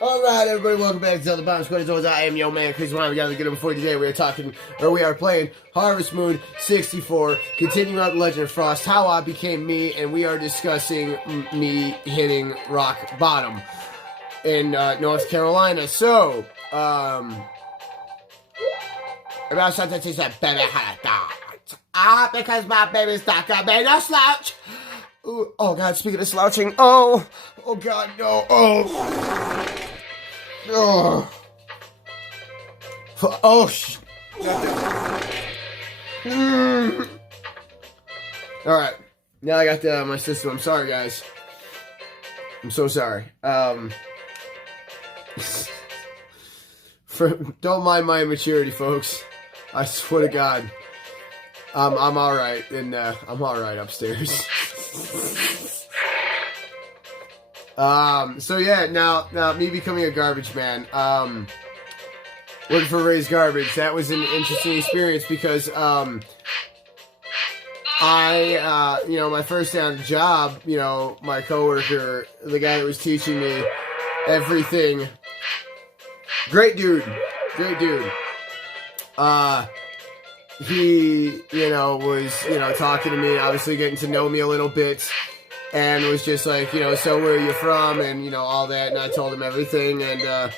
Alright, everybody, welcome back to the Bomb Squad. As always, I am Yo Man, Chris Wine. We got to get them for you today. We are playing Harvest Moon 64, continuing out the Legend of Frost, how I became me, and we are discussing me hitting rock bottom in North Carolina. So, about something to say, baby, had a dog. Because my baby's not gonna be no slouch. Ooh, oh God, speaking of slouching, oh God, no, Alright, now I got my system. I'm sorry, guys. I'm so sorry. Don't mind my immaturity, folks. I swear to God. I'm alright, and I'm alright upstairs. So yeah, now me becoming a garbage man, working for Raised Garbage, that was an interesting experience because, my first day on the job, my coworker, the guy that was teaching me everything, great dude, he, was, talking to me, obviously getting to know me a little bit, and was just like, so where are you from, and, all that, and I told him everything, and,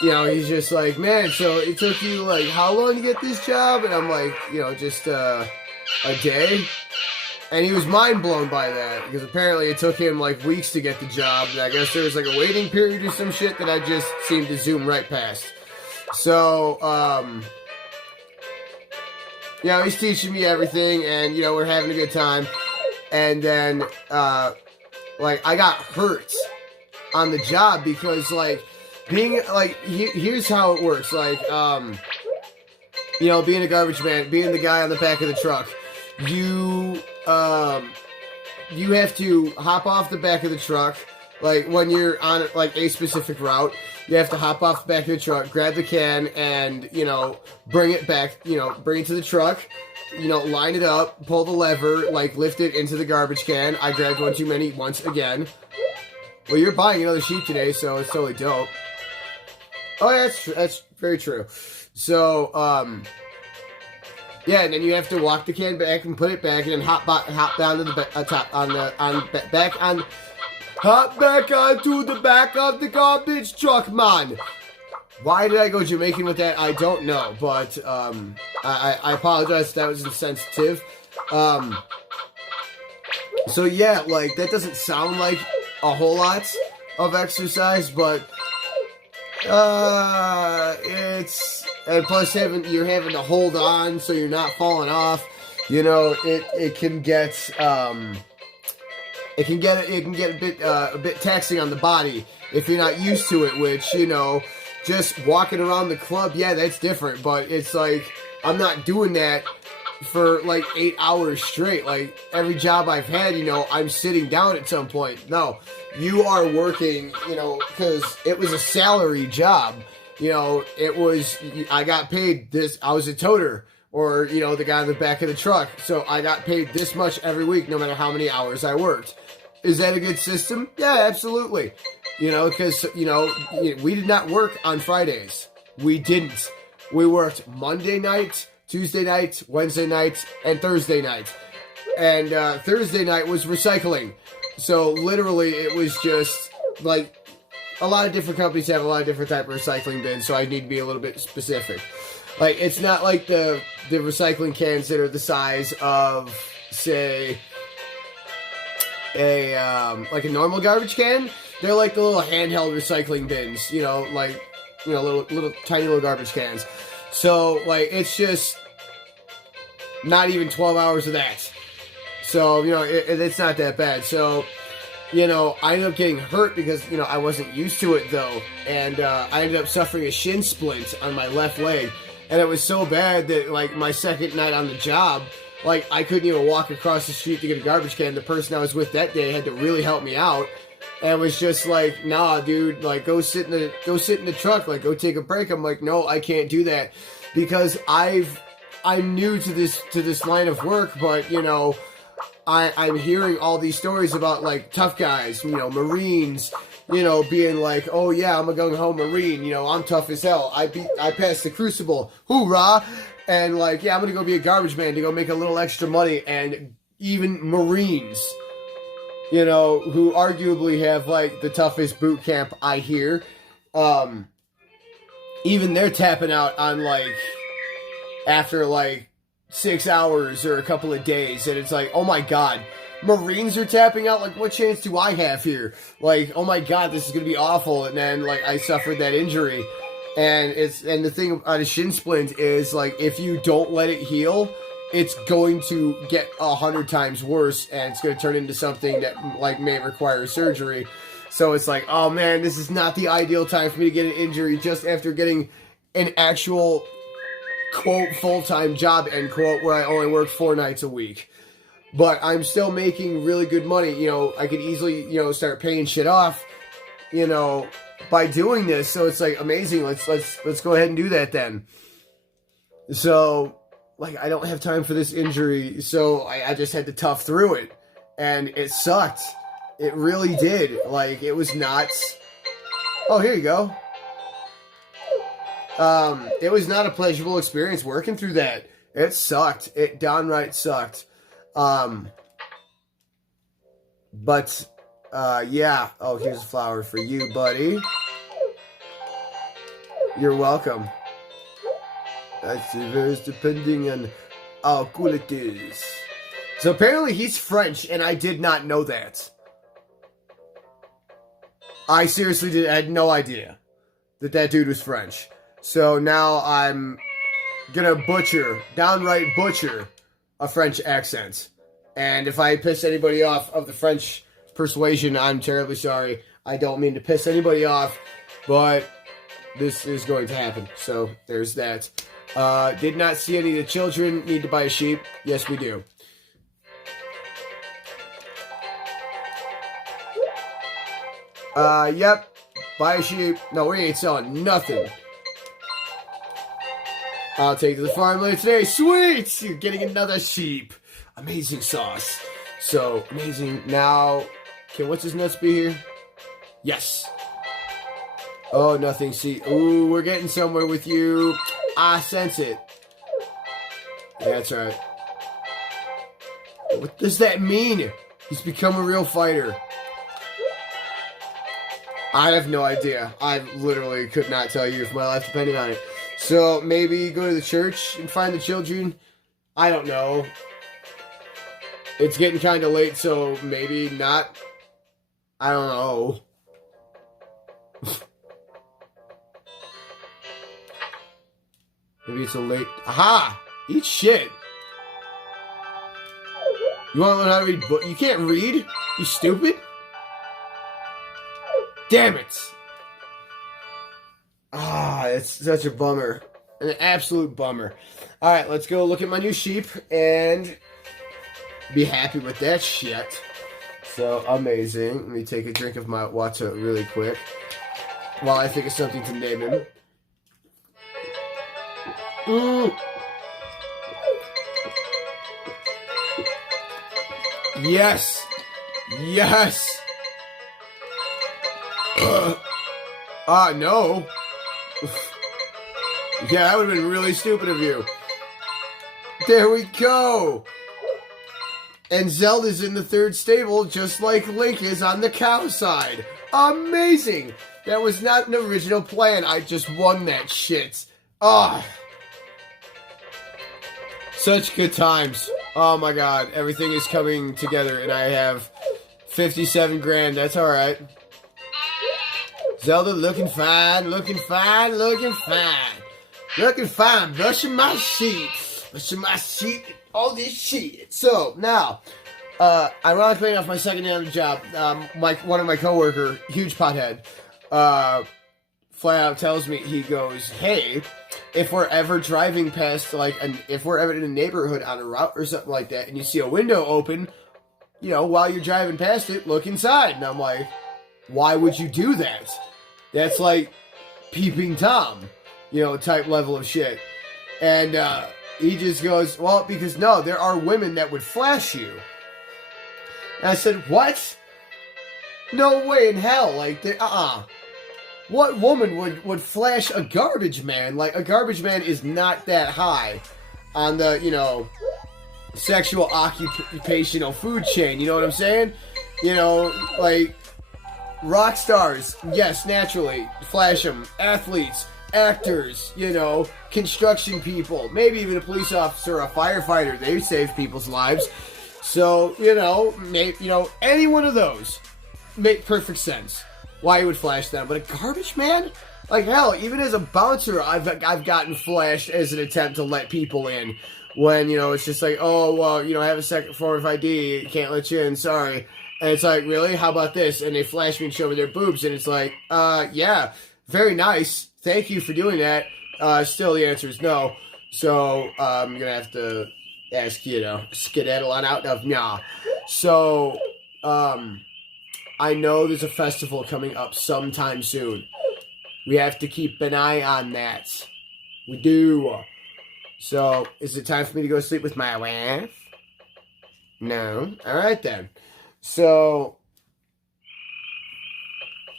he's just like, man, so it took you, like, how long to get this job? And I'm like, just, a day? And he was mind blown by that, because apparently it took him, like, weeks to get the job, and I guess there was, like, a waiting period or some shit that I just seemed to zoom right past. So, he's teaching me everything, and, we're having a good time. And then, I got hurt on the job because, here's how it works. Being a garbage man, being the guy on the back of the truck, you have to hop off the back of the truck, when you're on, a specific route. You have to hop off the back of the truck, grab the can, and, bring it back, bring it to the truck, line it up, pull the lever, lift it into the garbage can. I grabbed one too many once again. Well, you're buying another sheep today, so it's totally dope. Oh, yeah, that's very true. So, and then you have to walk the can back and put it back, and then hop down to the hop back onto the back of the garbage truck, man. Why did I go Jamaican with that? I don't know, but I apologize if that was insensitive. So yeah, that doesn't sound like a whole lot of exercise, but and plus you're having to hold on so you're not falling off. It can get a bit taxing on the body if you're not used to it, which, just walking around the club, yeah, that's different, but it's I'm not doing that for 8 hours straight. Every job I've had, I'm sitting down at some point. No, you are working, because it was a salary job. I got paid this, I was a toter, or, the guy in the back of the truck, so I got paid this much every week, no matter how many hours I worked. Is that a good system? Yeah, absolutely. Because, we did not work on Fridays. We didn't. We worked Monday night, Tuesday night, Wednesday night, and Thursday night. And Thursday night was recycling. So literally it was just a lot of different companies have a lot of different type of recycling bins, so I need to be a little bit specific. It's not like the recycling cans that are the size of, say, a normal garbage can. They're like the little handheld recycling bins, little tiny little garbage cans. So, it's just not even 12 hours of that. So, it's not that bad. So, I ended up getting hurt because, I wasn't used to it, though. And I ended up suffering a shin splint on my left leg. And it was so bad that, my second night on the job, I couldn't even walk across the street to get a garbage can. The person I was with that day had to really help me out. And was just nah, dude, go sit in the truck, go take a break. I'm like, no, I can't do that because I'm new to this line of work, but I'm hearing all these stories about like tough guys, Marines, being like, oh yeah, I'm a gung-ho Marine, I'm tough as hell. I passed the Crucible, hoorah! And like, yeah, I'm gonna go be a garbage man to go make a little extra money. And even Marines, who arguably have like the toughest boot camp, I hear, even they're tapping out on like after like 6 hours or a couple of days, and it's like, oh my god, Marines are tapping out. Like, what chance do I have here? Like, oh my god, this is gonna be awful. And then like I suffered that injury, and the thing about a shin splint is like if you don't let it heal, it's going to get 100 times worse, and it's going to turn into something that like may require surgery. So it's like, oh man, this is not the ideal time for me to get an injury just after getting an actual, quote, full-time job, end quote, where I only work 4 nights a week. But I'm still making really good money. I could easily, start paying shit off, by doing this. So it's like amazing. Let's go ahead and do that then. So, like, I don't have time for this injury, so I just had to tough through it. And it sucked. It really did. Like, it was nuts. Oh, here you go. It was not a pleasurable experience working through that. It sucked. It downright sucked. But, yeah. Oh, here's a flower for you, buddy. You're welcome. That's depending on how cool it is. So apparently he's French, and I did not know that. I seriously had no idea that dude was French. So now I'm gonna downright butcher a French accent. And if I piss anybody off of the French persuasion, I'm terribly sorry. I don't mean to piss anybody off, but this is going to happen. So there's that. Did not see any of the children need to buy a sheep. Yes, we do. Yep. Buy a sheep. No, we ain't selling nothing. I'll take to the farm later today. Sweet! You're getting another sheep. Amazing sauce. So, amazing. Now, can what's his nuts be here? Yes. Oh, nothing. See. Ooh, we're getting somewhere with you. I sense it. Yeah, that's right. What does that mean? He's become a real fighter. I have no idea. I literally could not tell you if my life depended on it. So maybe go to the church and find the children. I don't know. It's getting kind of late, so maybe not. I don't know. Maybe it's a late... Aha! Eat shit! You want to learn how to read book? You can't read? You stupid? Damn it! Ah, it's such a bummer. An absolute bummer. Alright, let's go look at my new sheep and be happy with that shit. So, amazing. Let me take a drink of my water really quick while I think of something to name him. Yes! Yes! No. Yeah, that would have been really stupid of you. There we go. And Zelda's in the third stable, just like Link is on the cow side. Amazing. That was not an original plan. I just won that shit. Ah. Such good times. Oh my god. Everything is coming together, and I have 57 grand. That's alright. Zelda looking fine, looking fine, looking fine. Looking fine, brushing my sheet, all this shit. So, now, ironically enough, my second day on the job, one of my coworker, huge pothead, flat out tells me, he goes, hey, if we're ever driving past, if we're ever in a neighborhood on a route or something like that, and you see a window open, while you're driving past it, look inside. And I'm like, why would you do that? That's like peeping Tom, type level of shit. And he just goes, well, because no, there are women that would flash you. And I said, what? No way in hell. Like, what woman would flash a garbage man? Like, a garbage man is not that high on the, you know, sexual occupational food chain. You know what I'm saying? You know, like, rock stars, yes, naturally, flash them. Athletes, actors, you know, construction people, maybe even a police officer, a firefighter. They've saved people's lives. So, you know, any one of those make perfect sense why you would flash them. But a garbage man? Like, hell, even as a bouncer, I've gotten flashed as an attempt to let people in. When, you know, it's just like, oh, well, you know, I have a second form of ID, can't let you in, sorry. And it's like, really? How about this? And they flash me and show me their boobs, and it's like, yeah, very nice. Thank you for doing that. Still, the answer is no. So, I'm gonna have to ask you to skedaddle on out of nah. So, I know there's a festival coming up sometime soon. We have to keep an eye on that. We do. So, is it time for me to go sleep with my wife? No? Alright then. So,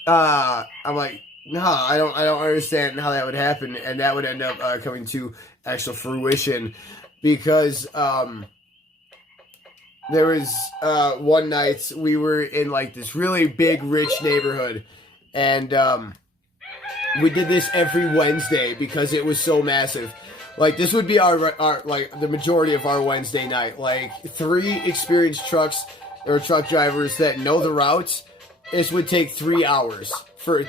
I'm like, no, I don't understand how that would happen, and that would end up coming to actual fruition, because there was one night we were in like this really big, rich neighborhood, and we did this every Wednesday because it was so massive. Like, this would be our like the majority of our Wednesday night. Like, 3 experienced truck drivers that know the routes. This would take 3 hours it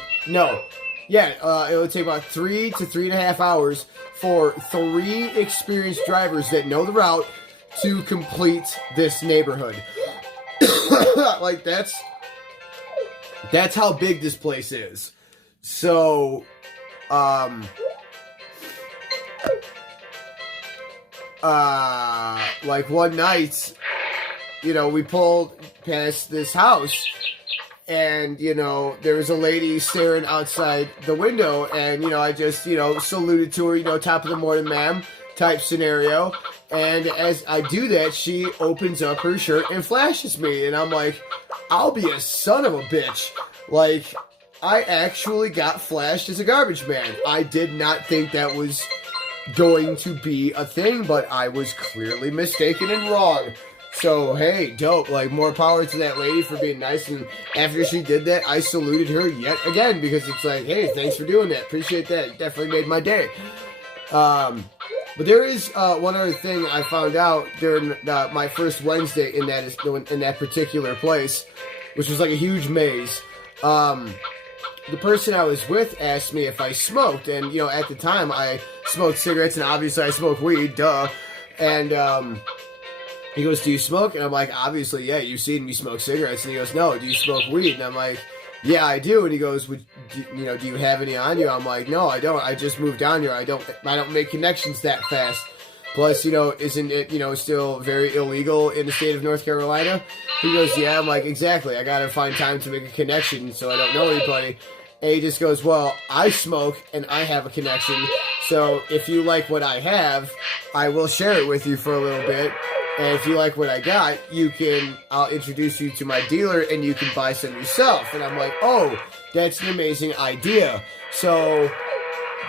would take about 3 to 3.5 hours for 3 experienced drivers that know the route to complete this neighborhood. Like, that's how big this place is. So, like, one night, you know, we pulled past this house, and, you know, there was a lady staring outside the window, and, you know, I just, you know, saluted to her, you know, top of the morning, ma'am, type scenario, and as I do that, she opens up her shirt and flashes me, and I'm like, I'll be a son of a bitch. Like, I actually got flashed as a garbage man. I did not think that was going to be a thing, but I was clearly mistaken and wrong. So, hey, dope. Like, more power to that lady for being nice. And after she did that, I saluted her yet again, because it's like, hey, thanks for doing that. Appreciate that. You definitely made my day. But there is one other thing I found out during my first Wednesday in that particular place, which was like a huge maze. The person I was with asked me if I smoked, and, you know, at the time I smoked cigarettes, and obviously I smoke weed, duh. And he goes, do you smoke? And I'm like, obviously, yeah, you've seen me smoke cigarettes. And he goes, no, do you smoke weed? And I'm like, yeah, I do. And he goes, do you have any on you? I'm like, no, I don't. I just moved down here. I don't make connections that fast. Plus, you know, isn't it, you know, still very illegal in the state of North Carolina? He goes, yeah. I'm like, exactly. I gotta find time to make a connection so I don't know anybody. And he just goes, well, I smoke and I have a connection. So if you like what I have, I will share it with you for a little bit. And if you like what I got, I'll introduce you to my dealer and you can buy some yourself. And I'm like, oh, that's an amazing idea. So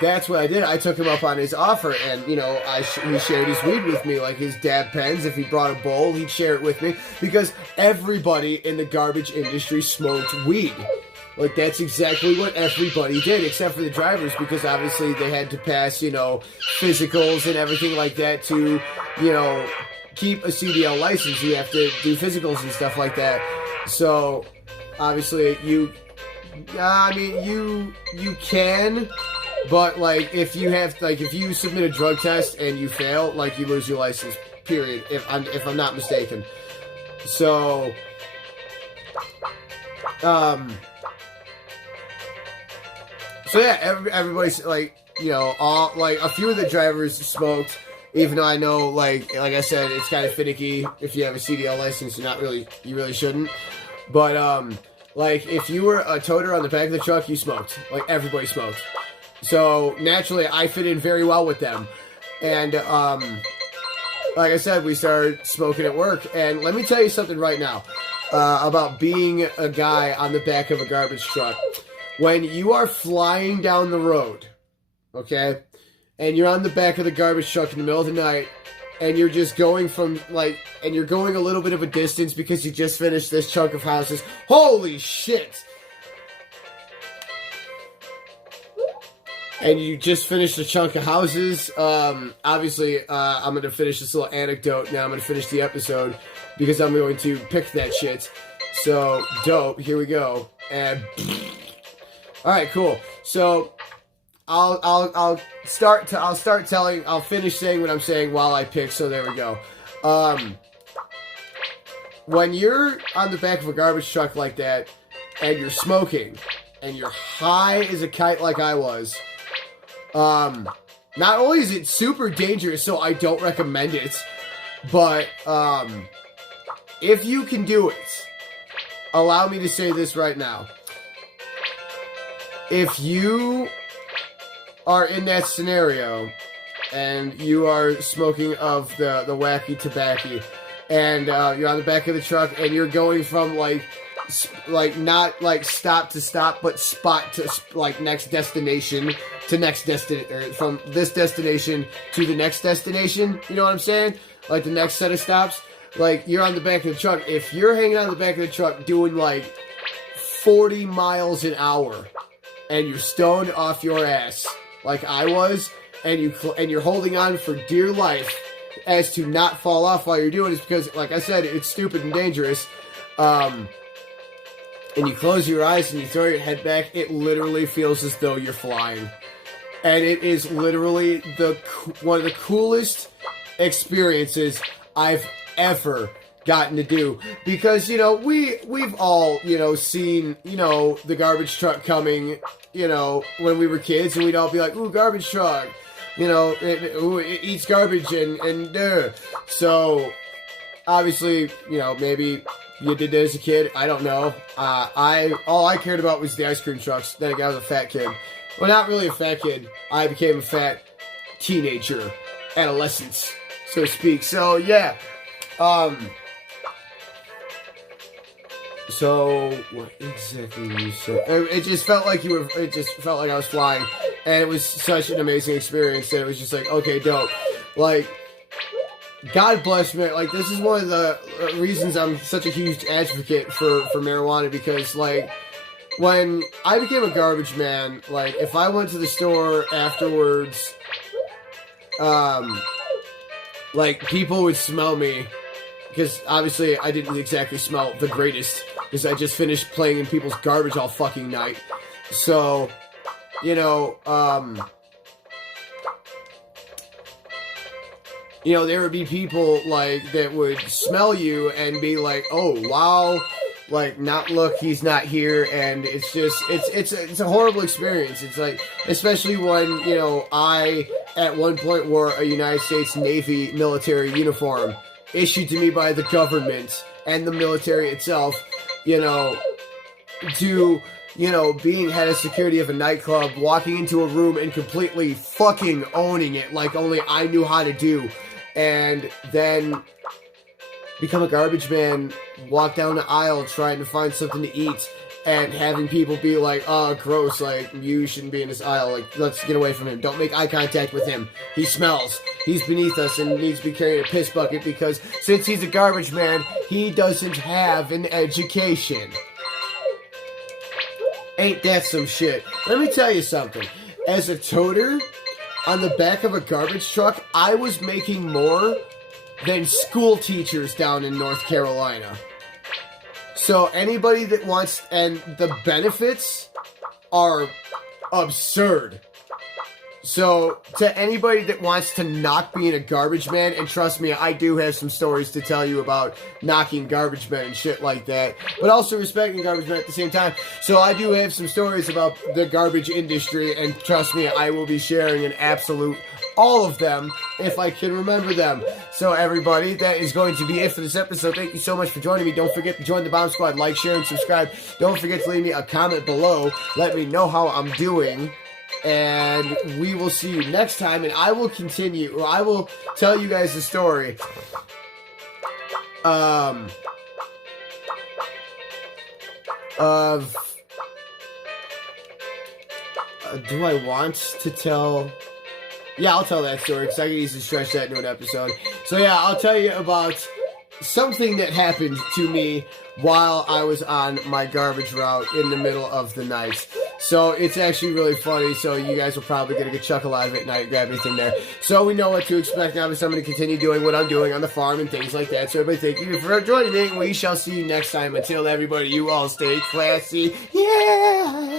that's what I did. I took him up on his offer, and, you know, he shared his weed with me, like his dab pens. If he brought a bowl, he'd share it with me, because everybody in the garbage industry smoked weed. Like, that's exactly what everybody did, except for the drivers, because obviously they had to pass, you know, physicals and everything like that to, you know, keep a CDL license. You have to do physicals and stuff like that. So, obviously, you can, but, like, if you submit a drug test and you fail, like, you lose your license, period, if I'm not mistaken. So, yeah, everybody's, like, you know, a few of the drivers smoked, even though I know, like I said, it's kind of finicky. If you have a CDL license, you really shouldn't. But, like, if you were a toter on the back of the truck, you smoked. Like, everybody smoked. So, naturally, I fit in very well with them. And, like I said, we started smoking at work. And let me tell you something right now. about being a guy on the back of a garbage truck. When you are flying down the road, okay, and you're on the back of the garbage truck in the middle of the night, and you're just going and you're going a little bit of a distance because you just finished this chunk of houses. Holy shit! And you just finished a chunk of houses. Obviously, I'm going to finish this little anecdote. Now I'm going to finish the episode because I'm going to pick that shit. So, dope. Here we go. And alright, cool. So, I'll finish saying what I'm saying while I pick, so there we go. When you're on the back of a garbage truck like that, and you're smoking, and you're high as a kite like I was, not only is it super dangerous, so I don't recommend it, but, if you can do it, allow me to say this right now. If you are in that scenario, and you are smoking of the wacky tobacco, and you're on the back of the truck, and you're going from not like stop to stop, but spot to next destination to next destination, from this destination to the next destination. You know what I'm saying? Like the next set of stops. Like you're on the back of the truck. If you're hanging on the back of the truck doing like 40 miles an hour, and you're stoned off your ass, like I was, and you're holding on for dear life as to not fall off while you're doing it, because, like I said, it's stupid and dangerous. And you close your eyes and you throw your head back, it literally feels as though you're flying. And it is literally one of the coolest experiences I've ever gotten to do, because we've all seen the garbage truck coming when we were kids, and we'd all be like, ooh, garbage truck, it eats garbage and so obviously maybe you did that as a kid, I don't know. All I cared about was the ice cream trucks. Then I was a fat kid. Well, not really a fat kid. I became a fat teenager, adolescence, so to speak. So yeah. So what exactly were you saying? It just felt like I was flying, and it was such an amazing experience that it was just like, okay, dope. Like, God bless me. Like, this is one of the reasons I'm such a huge advocate for marijuana, because like when I became a garbage man, like if I went to the store afterwards, like people would smell me. Because obviously I didn't exactly smell the greatest, because I just finished playing in people's garbage all fucking night. So, there would be people like that would smell you and be like, oh wow, like look, he's not here, and it's just it's a horrible experience. It's like, especially when I at one point wore a United States Navy military uniform, issued to me by the government and the military itself, to, being head of security of a nightclub, walking into a room and completely fucking owning it like only I knew how to do, and then become a garbage man, walk down the aisle trying to find something to eat, and having people be like, oh, gross, like, you shouldn't be in this aisle, like, let's get away from him, don't make eye contact with him, he smells, he's beneath us and needs to be carrying a piss bucket, because since he's a garbage man, he doesn't have an education. Ain't that some shit? Let me tell you something. As a toter on the back of a garbage truck, I was making more than school teachers down in North Carolina. So anybody that wants, and the benefits are absurd. So to anybody that wants to knock being a garbage man, and trust me, I do have some stories to tell you about knocking garbage men and shit like that, but also respecting garbage men at the same time. So I do have some stories about the garbage industry, and trust me, I will be sharing an absolute all of them if I can remember them. So everybody, that is going to be it for this episode. Thank you so much for joining me. Don't forget to join the Bomb Squad. Like, share, and subscribe. Don't forget to leave me a comment below. Let me know how I'm doing. And we will see you next time. And I will continue, or I will tell you guys the story. of... do I want to tell... Yeah, I'll tell that story, because I can easily stretch that into an episode. So yeah, I'll tell you about something that happened to me while I was on my garbage route in the middle of the night. So it's actually really funny, so you guys will probably get a good chuckle out of it and not grab anything there. So we know what to expect now, because I'm going to continue doing what I'm doing on the farm and things like that. So everybody, thank you for joining me. We shall see you next time. Until everybody, you all stay classy. Yeah!